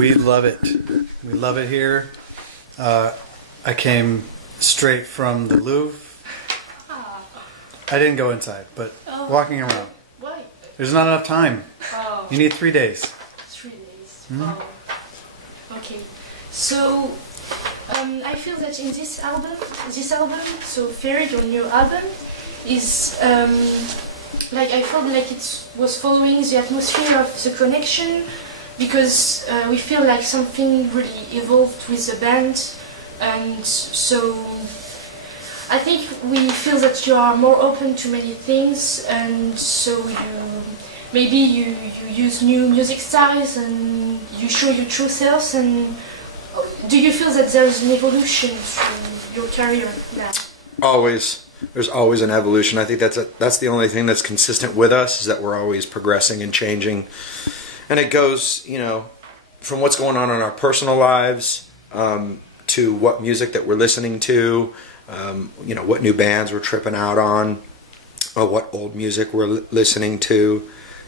We love it. We love it here. I came straight from the Louvre. I didn't go inside, but walking around. Why? There's not enough time. Oh. You need 3 days. 3 days. Oh. Okay. So, I feel that in this album, so Fairy, your new album, is like I felt like it was following the atmosphere of the connection, because we feel like something really evolved with the band, and so I think we feel that you are more open to many things, and so you use new music styles and you show your true selves. And do you feel that there is an evolution through your career now? Always. There's always an evolution. I think that's the only thing that's consistent with us, is that we're always progressing and changing. And it goes, you know, from what's going on in our personal lives to what music that we're listening to, you know, what new bands we're tripping out on, or what old music we're listening to.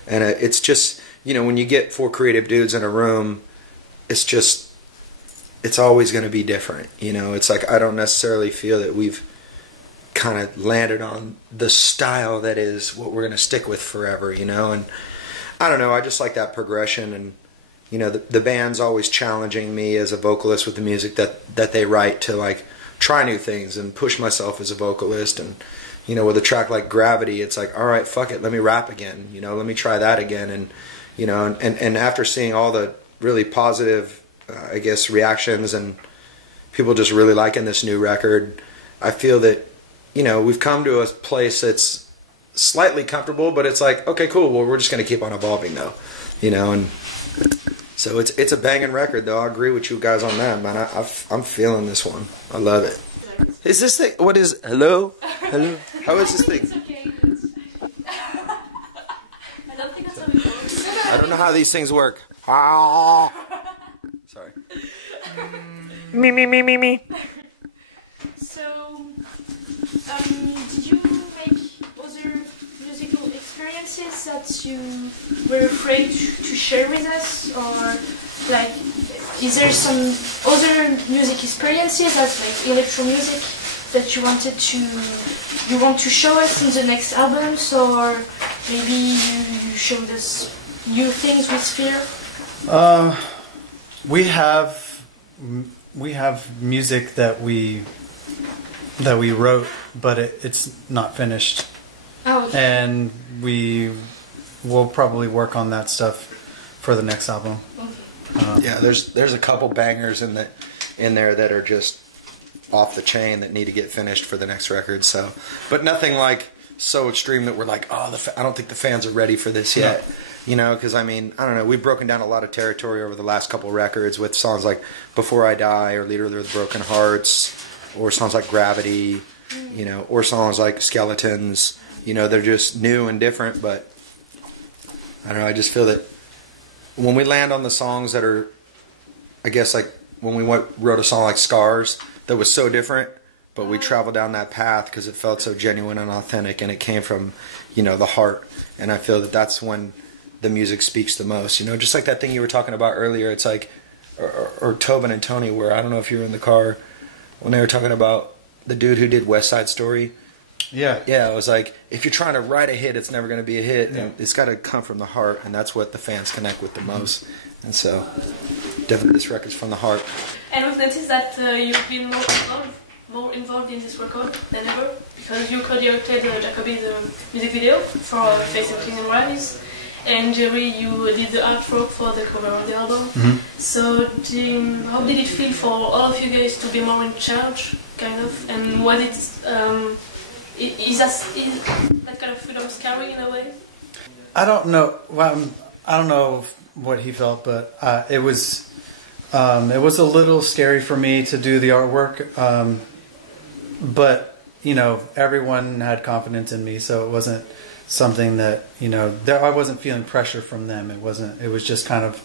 And it's just, you know, when you get 4 creative dudes in a room, it's always going to be different. You know, it's like I don't necessarily feel that we've kind of landed on the style that is what we're going to stick with forever, you know. And I don't know, I just like that progression. And you know, the band's always challenging me as a vocalist with the music that they write to like try new things and push myself as a vocalist. And you know, with a track like Gravity, it's like, all right, fuck it, let me rap again, you know, let me try that again. And you know, and after seeing all the really positive I guess reactions and people just really liking this new record, I feel that, you know, we've come to a place that's slightly comfortable, but it's like, okay, cool, well, we're just going to keep on evolving though, you know. And so it's a banging record though. I agree with you guys on that, man. I'm feeling this one. I love it. Is this thing, what is, hello? Hello? How is this thing? It's okay. I don't think that's how it works. I don't know how these things work. Ah. Sorry. Me. So, did you make other musical experiences that you were afraid to share with us? Or, like, is there some other music experiences, that's like electro music, that you want to show us in the next albums? Or maybe you showed us new things with Fear? We have music that we wrote, but it's not finished. Oh, okay. And we'll probably work on that stuff for the next album. Okay. Yeah, there's a couple bangers in there that are just off the chain that need to get finished for the next record. So, but nothing like so extreme that we're like, oh, I don't think the fans are ready for this yet. No. You know, because I mean, I don't know, we've broken down a lot of territory over the last couple records with songs like Before I Die or Leader of the Broken Hearts, or songs like Gravity, you know, or songs like Skeletons. You know, they're just new and different, but I don't know, I just feel that when we land on the songs that are, I guess, like when we wrote a song like Scars that was so different, but we traveled down that path because it felt so genuine and authentic, and it came from, you know, the heart. And I feel that that's when the music speaks the most, you know, just like that thing you were talking about earlier. It's like, or Tobin and Tony, where I don't know if you were in the car when they were talking about the dude who did West Side Story. Yeah, it was like, if you're trying to write a hit, it's never going to be a hit. Yeah. And it's got to come from the heart, and that's what the fans connect with the most. And so, definitely, this record's from the heart. And we've noticed that you've been more involved in this record than ever, because you co-directed Jacoby the music video for Face and Clean Rise. And Jerry, you did the artwork for the cover of the album. Mm-hmm. So, how did it feel for all of you guys to be more in charge, kind of? And was it is that kind of freedom scary in a way? I don't know. Well, I don't know what he felt, but it was a little scary for me to do the artwork. But you know, everyone had confidence in me, so it wasn't something that, you know, I wasn't feeling pressure from them. It was just kind of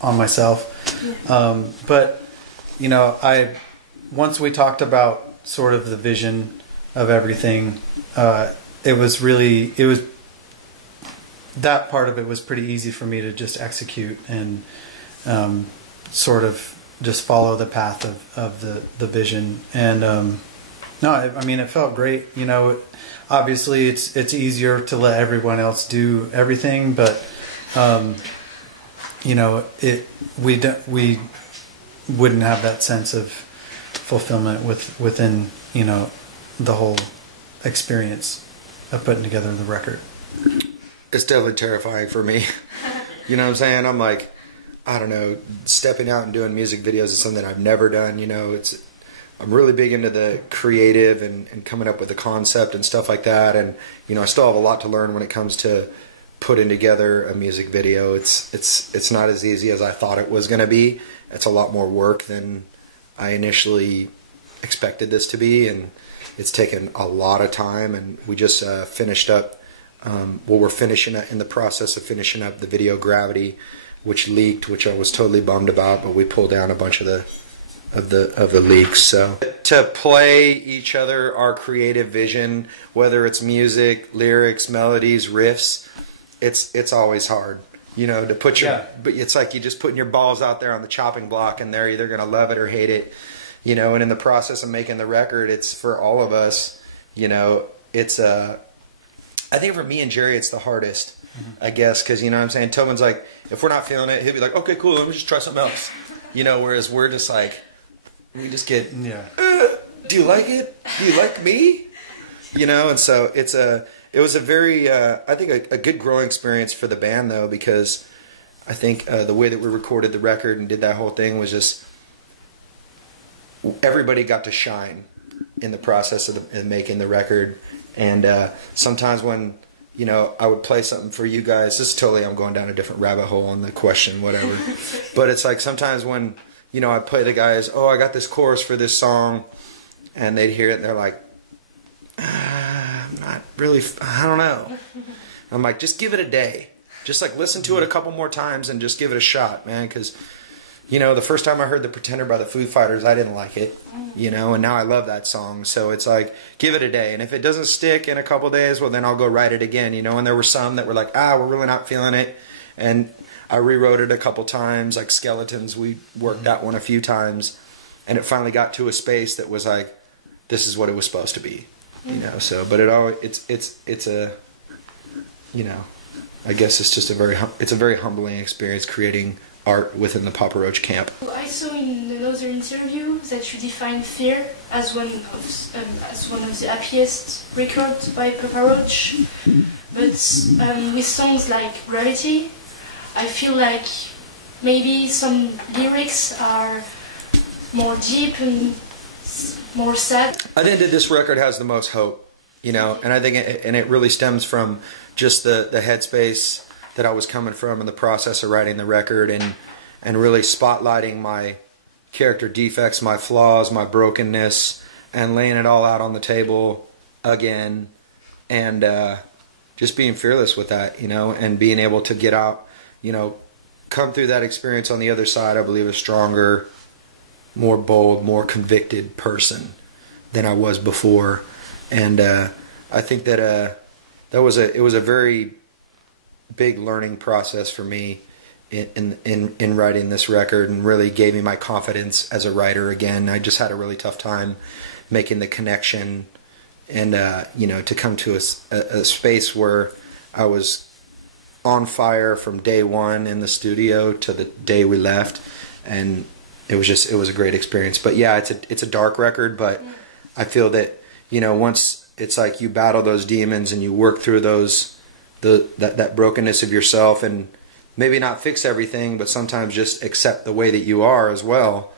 on myself. Yeah. But you know, once we talked about sort of the vision of everything, it was that part of it was pretty easy for me to just execute. And sort of just follow the path of the vision. And no, I mean, it felt great. You know, obviously it's easier to let everyone else do everything, but you know, we wouldn't have that sense of fulfillment within, you know, the whole experience of putting together the record. It's definitely terrifying for me. You know what I'm saying? I'm like, I don't know, stepping out and doing music videos is something I've never done. You know, I'm really big into the creative and coming up with a concept and stuff like that. And, you know, I still have a lot to learn when it comes to putting together a music video. It's not as easy as I thought it was going to be. It's a lot more work than I initially expected this to be, and it's taken a lot of time. And we just finished up, we're finishing in the process of finishing up the video Gravity, which leaked, which I was totally bummed about, but we pulled down a bunch of the leaks. So to play each other our creative vision, whether it's music, lyrics, melodies, riffs, it's always hard. You know, to put but it's like you just putting your balls out there on the chopping block, and they're either gonna love it or hate it. You know, and in the process of making the record, it's for all of us. You know, it's I think for me and Jerry, it's the hardest, I guess, because you know what I'm saying. Tobin's like, if we're not feeling it, he'll be like, okay, cool, let me just try something else. You know, whereas we're just like, we just get, do you like it? Do you like me? You know, and so it was a very, I think, a good growing experience for the band, though, because I think the way that we recorded the record and did that whole thing was just, everybody got to shine in the process of making the record. And sometimes when, you know, I would play something for you guys, this is totally, I'm going down a different rabbit hole on the question, whatever. But it's like sometimes when, you know, I'd play the guys, oh, I got this chorus for this song, and they'd hear it and they're like, I'm not really, I don't know. I'm like, just give it a day. Just like listen to it a couple more times and just give it a shot, man. Because, you know, the first time I heard The Pretender by the Foo Fighters, I didn't like it, you know, and now I love that song. So it's like, give it a day. And if it doesn't stick in a couple days, well, then I'll go write it again, you know. And there were some that were like, we're really not feeling it. And I rewrote it a couple times, like Skeletons. We worked that one a few times. And it finally got to a space that was like, this is what it was supposed to be. You know, so, but it's a, you know, I guess it's just a very humbling experience creating art within the Papa Roach camp. I saw in another interview that you define Fear as one of the happiest records by Papa Roach, but with songs like Gravity, I feel like maybe some lyrics are more deep and more sad. I think that this record has the most hope, you know, and I think it really stems from just the headspace that I was coming from in the process of writing the record, and really spotlighting my character defects, my flaws, my brokenness, and laying it all out on the table again, and just being fearless with that, you know, and being able to get out, you know, come through that experience on the other side, I believe, a stronger, more bold, more convicted person than I was before. And I think that it was a very big learning process for me in writing this record, and really gave me my confidence as a writer again. I just had a really tough time making the connection, and you know, to come to a space where I was on fire from day one in the studio to the day we left, and it was a great experience. But yeah, it's a dark record, but I feel that, you know, once it's like you battle those demons and you work through that brokenness of yourself, and maybe not fix everything, but sometimes just accept the way that you are as well.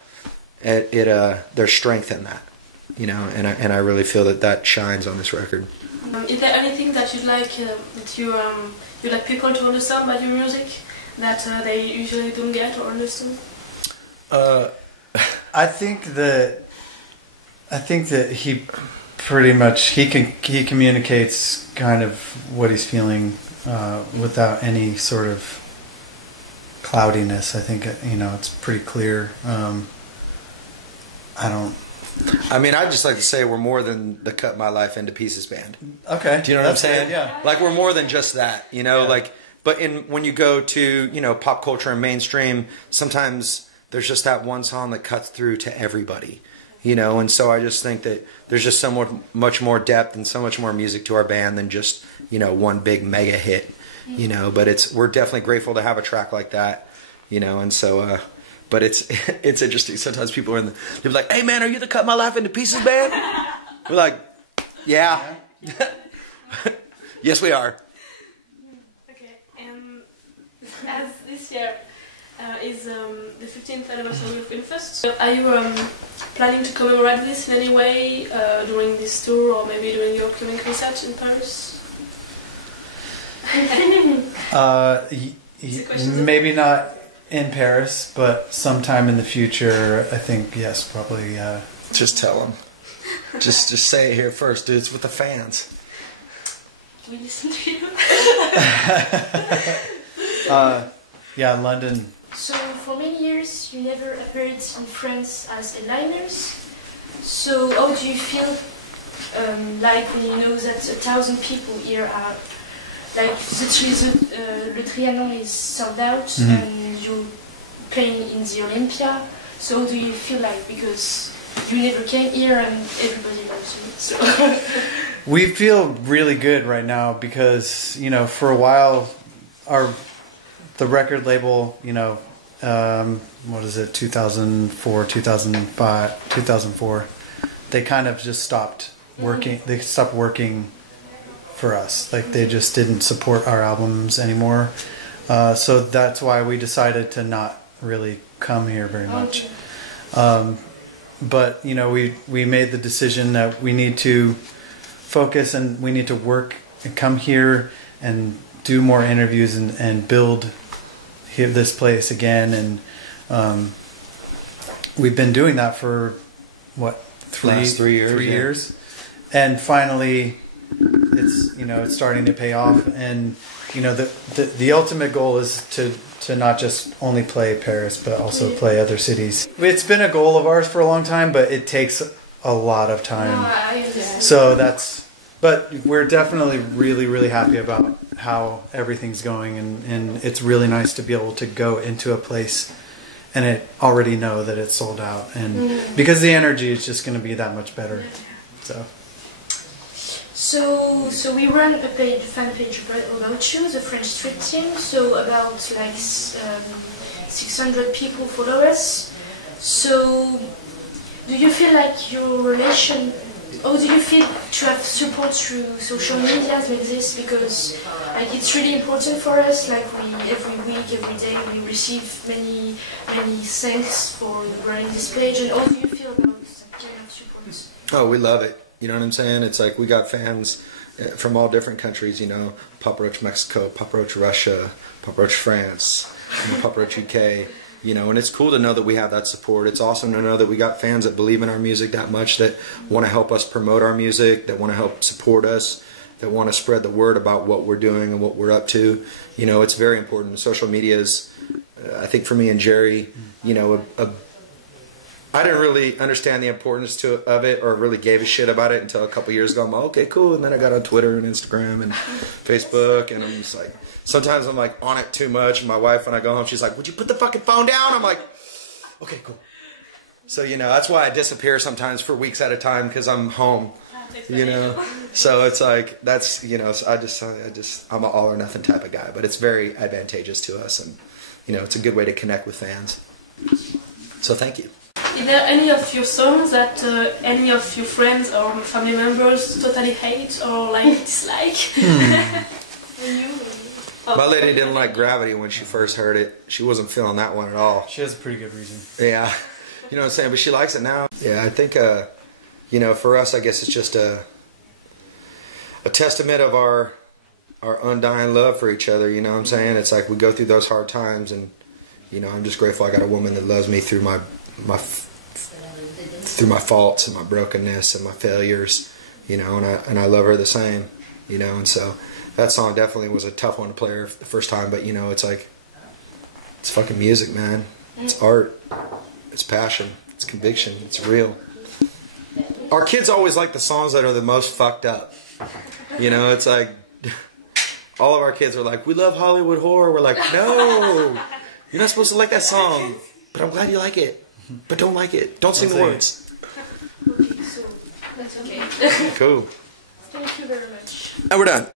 There's strength in that, you know, and I really feel that shines on this record. Is there anything that you'd like that you like people to understand by your music that they usually don't get or understand? I think that he pretty much he communicates kind of what he's feeling without any sort of cloudiness. I think, you know, it's pretty clear. I mean, I'd just like to say we're more than the Cut My Life Into Pieces band. Okay. Do you know what I'm saying? Good, yeah. Like, we're more than just that, you know, yeah. like, but when you go to, you know, pop culture and mainstream, sometimes there's just that one song that cuts through to everybody, you know. And so I just think that there's just so much more depth and so much more music to our band than just, you know, one big mega hit, you know. But we're definitely grateful to have a track like that, you know. And so but it's interesting. Sometimes people are they'll be like, "Hey man, are you the Cut My Life Into Pieces band?" We're like, "Yeah." Yes, we are. Okay, and as this year is the 15th anniversary of Infest, are you planning to commemorate this in any way during this tour, or maybe during your upcoming concert in Paris? Maybe not in Paris, but sometime in the future, I think, yes, probably. Just tell them. Just say it here first, dude. It's with the fans. We listen to you. Yeah, London. So for many years you never appeared in France as headliners. So how do you feel like when you know that 1,000 people here are like the Trianon is sold out and you're playing in the Olympia? So how do you feel like, because you never came here and everybody loves you? So. We feel really good right now because, you know, for a while, the record label, you know, what is it, 2004, 2005, 2004, they kind of just stopped working. They stopped working for us. Like, they just didn't support our albums anymore. So that's why we decided to not really come here very much. But, you know, we made the decision that we need to focus and we need to work and come here and do more interviews and build this place again. And we've been doing that for what, three years. And finally it's, you know, it's starting to pay off. And, you know, the ultimate goal is to not just only play Paris but also play other cities. It's been a goal of ours for a long time, but it takes a lot of time. So but we're definitely really, really happy about how everything's going, and it's really nice to be able to go into a place and it already know that it's sold out, and because the energy is just going to be that much better. So we run a fan page about you, the French Street Team. So about like 600 people follow us. So do you feel like your relation? How do you feel to have support through social media like this? Because like it's really important for us. Like every week, every day, we receive many thanks for running this page. And how do you feel about that kind of support? Oh, we love it. You know what I'm saying? It's like we got fans from all different countries. You know, Papa Roach Mexico, Papa Roach Russia, Papa Roach France, Papa Roach UK. You know, and it's cool to know that we have that support. It's awesome to know that we got fans that believe in our music that much, that want to help us promote our music, that want to help support us, that want to spread the word about what we're doing and what we're up to. You know, it's very important. Social media is, I think for me and Jerry, you know, I didn't really understand the importance of it or really gave a shit about it until a couple years ago. I'm like, okay, cool. And then I got on Twitter and Instagram and Facebook, and I'm just like, sometimes I'm like on it too much. And my wife, when I go home, she's like, would you put the fucking phone down? I'm like, okay, cool. So, you know, that's why I disappear sometimes for weeks at a time, because I'm home, you know. So it's like, that's, you know, so I'm an all or nothing type of guy, but it's very advantageous to us. And, you know, it's a good way to connect with fans. So thank you. Is there any of your songs that any of your friends or family members totally hate or like dislike? My lady didn't like Gravity when she first heard it. She wasn't feeling that one at all. She has a pretty good reason. Yeah. You know what I'm saying? But she likes it now. Yeah, I think, you know, for us, I guess it's just a testament of our undying love for each other, you know what I'm saying? It's like we go through those hard times, and, you know, I'm just grateful I got a woman that loves me through my faults and my brokenness and my failures, you know, and I love her the same, you know. And so that song definitely was a tough one to play the first time, but, you know, it's like, it's fucking music, man. It's art. It's passion. It's conviction. It's real. Our kids always like the songs that are the most fucked up. You know, it's like, all of our kids are like, we love Hollywood horror. We're like, no, you're not supposed to like that song. but I'm glad you like it. But don't like it. Don't sing the words. Okay, so that's okay. Cool. Thank you very much. And we're done.